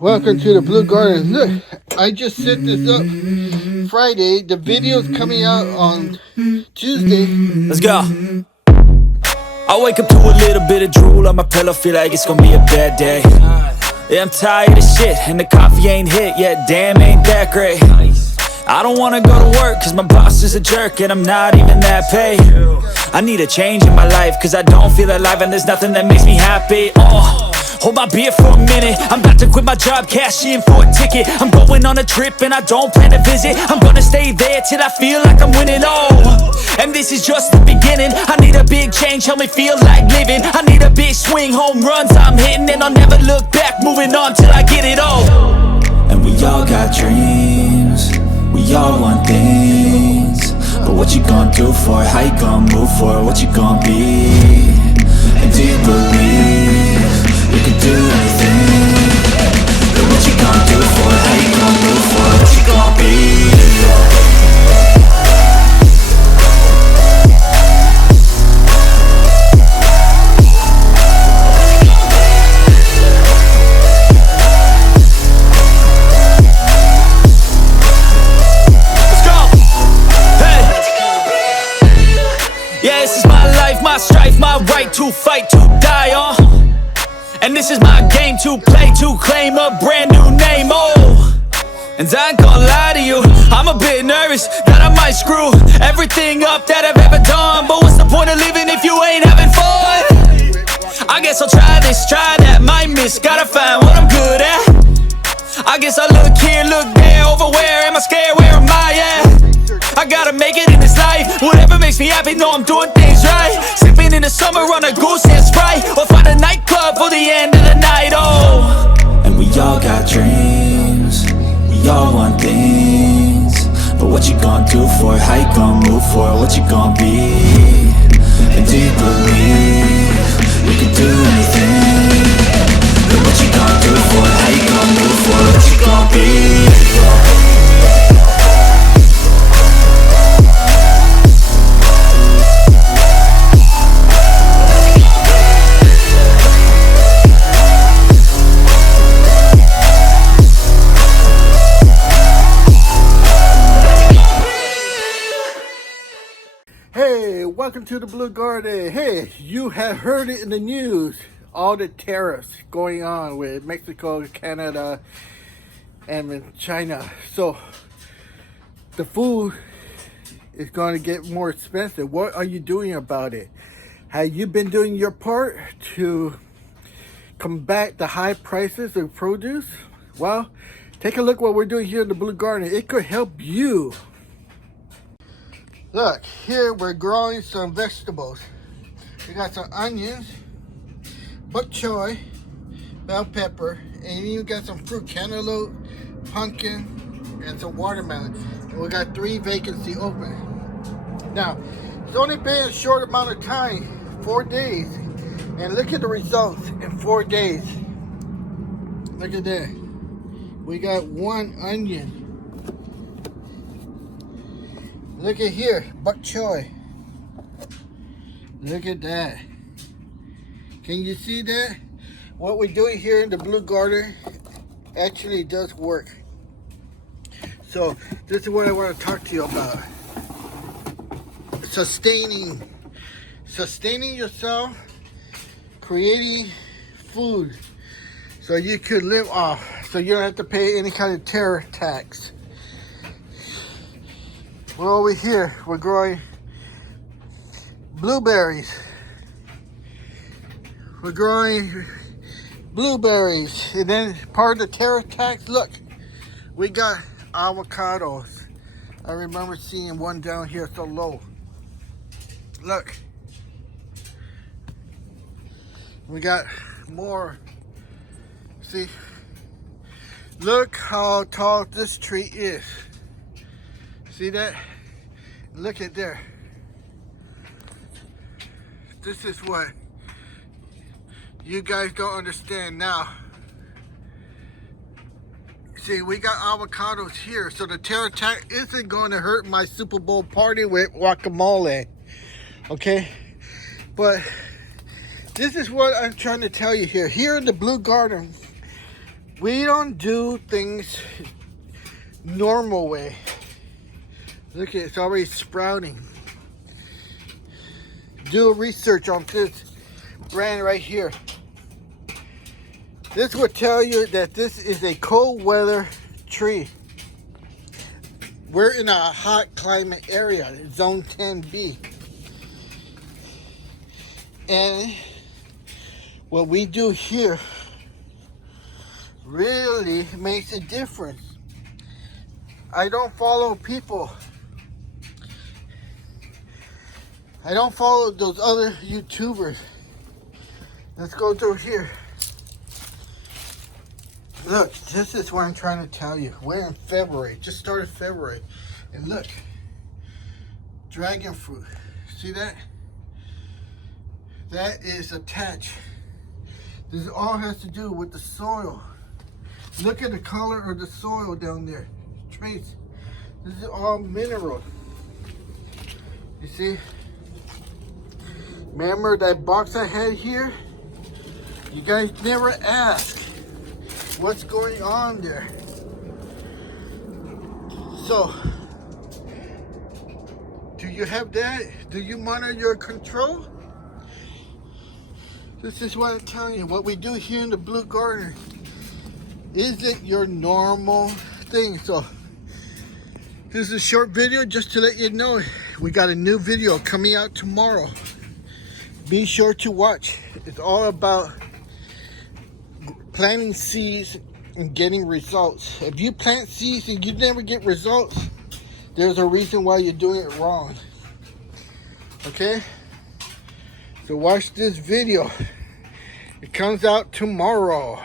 Welcome to the Blue Garden. Look, I just set this up Friday. The video's coming out on Tuesday. Let's go. I wake up to a little bit of drool on my pillow, feel like it's gonna be a bad day. Yeah, I'm tired of shit, and the coffee ain't hit yet, damn, ain't that great. I don't wanna go to work, cause my boss is a jerk, and I'm not even that paid. I need a change in my life, cause I don't feel alive, and there's nothing that makes me happy. Hold my beer for a minute, I'm about to quit my job, cash in for a ticket. I'm going on a trip and I don't plan to visit. I'm gonna stay there till I feel like I'm winning, and this is just the beginning. I need a big change, help me feel like living. I need a big swing, home runs I'm hitting, and I'll never look back, moving on till I get it all. And we all got dreams, we all want things, but what you gonna do for it? How you gonna move for it? What you gonna be? And do you believe you can do anything? But what you gonna do for it? How you gonna move for it? What you gonna be? Let's go! Hey! Yeah, this is my life, my strife, my right to fight, to die on. And this is my game to play, to claim a brand new name, And I ain't gonna lie to you, I'm a bit nervous that I might screw everything up that I've ever done. But what's the point of living if you ain't having fun? I guess I'll try this, try that, might miss, gotta find what I'm good at. I guess I look here, look there, over where am I scared, where am I at? I gotta make it in this life, whatever makes me happy, know I'm doing things right. Sipping in the summer on a goose and Sprite, or find a nightclub for the end of the night, And we all got dreams, we all want things, but what you gonna do for it? How you gonna move for it? What you gonna be? And do you believe you can do anything? But what you gonna do for it? How you gonna move for it? What you gonna be? Hey, welcome to the Blue Garden. Hey, you have heard it in the news. All the tariffs going on with Mexico, Canada, and with China. So, the food is going to get more expensive. What are you doing about it? Have you been doing your part to combat the high prices of produce? Well, take a look what we're doing here in the Blue Garden. It could help you. Look, here we're growing some vegetables. We got some onions, bok choy, bell pepper, and you got some fruit, cantaloupe, pumpkin, and some watermelon. And we got 3 vacancies open. Now, it's only been a short amount of time, 4 days. And look at the results in 4 days. Look at that. We got 1 onion. Look at here, bok choy. Look at that. Can you see that? What we're doing here in the Blue Garden actually does work. So this is what I want to talk to you about. Sustaining yourself, creating food so you could live off, so you don't have to pay any kind of terror tax. We're over here, we're growing blueberries. We're growing blueberries. And then part of the terror tax, look, we got avocados. I remember seeing one down here so low. Look. We got more. See? Look how tall this tree is. See that? Look at there. This is what you guys don't understand now. See, we got avocados here, so the terror tax isn't going to hurt my Super Bowl party with guacamole. Okay? But this is what I'm trying to tell you here. Here in the Blue Garden, We don't do things normal way. Look at it, it's already sprouting. Do research on this brand right here. This will tell you that this is a cold weather tree. We're in a hot climate area, zone 10B. And what we do here really makes a difference. I don't follow people. I don't follow those other YouTubers. Let's go through here. Look, this is what I'm trying to tell you. We're in February, just started February. And look, dragon fruit. See that? That is attached. This all has to do with the soil. Look at the color of the soil down there. Trace. This is all mineral. You see? Remember that box I had here? You guys never asked what's going on there. So, do you have that? Do you monitor your control? This is what I'm telling you. What we do here in the Blue Garden isn't your normal thing. So, this is a short video just to let you know we got a new video coming out tomorrow. Be sure to watch. It's all about planting seeds and getting results. If you plant seeds and you never get results, there's a reason why you're doing it wrong. Okay? So watch this video. It comes out tomorrow.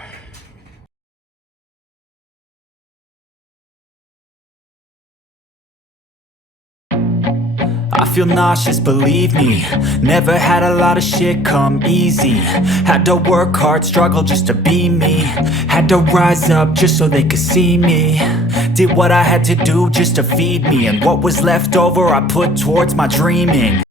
I feel nauseous, believe me. Never had a lot of shit come easy. Had to work hard, struggle just to be me. Had to rise up just so they could see me. Did what I had to do just to feed me, and what was left over I put towards my dreaming.